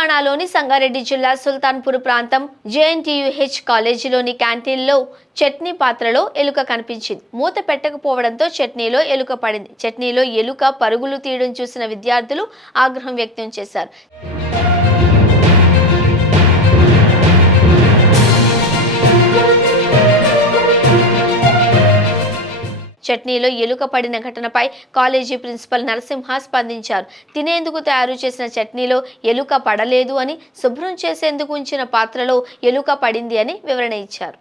తెలంగాణలోని సంగారెడ్డి జిల్లా సుల్తాన్పూర్ ప్రాంతం జేఎన్టీయూహెచ్ కాలేజీలోని క్యాంటీన్లో చట్నీ పాత్రలో ఎలుక కనిపించింది. మూత పెట్టకపోవడంతో చట్నీలో ఎలుక పడింది. చట్నీలో ఎలుక పరుగులు తీయడం చూసిన విద్యార్థులు ఆగ్రహం వ్యక్తం చేశారు. చట్నీలో ఎలుక పడిన ఘటనపై కాలేజీ ప్రిన్సిపల్ నరసింహ స్పందించారు. తినేందుకు తయారు చేసిన చట్నీలో ఎలుక పడలేదు అని, శుభ్రం చేసేందుకు ఉంచిన పాత్రలో ఎలుక పడింది అని వివరణ ఇచ్చారు.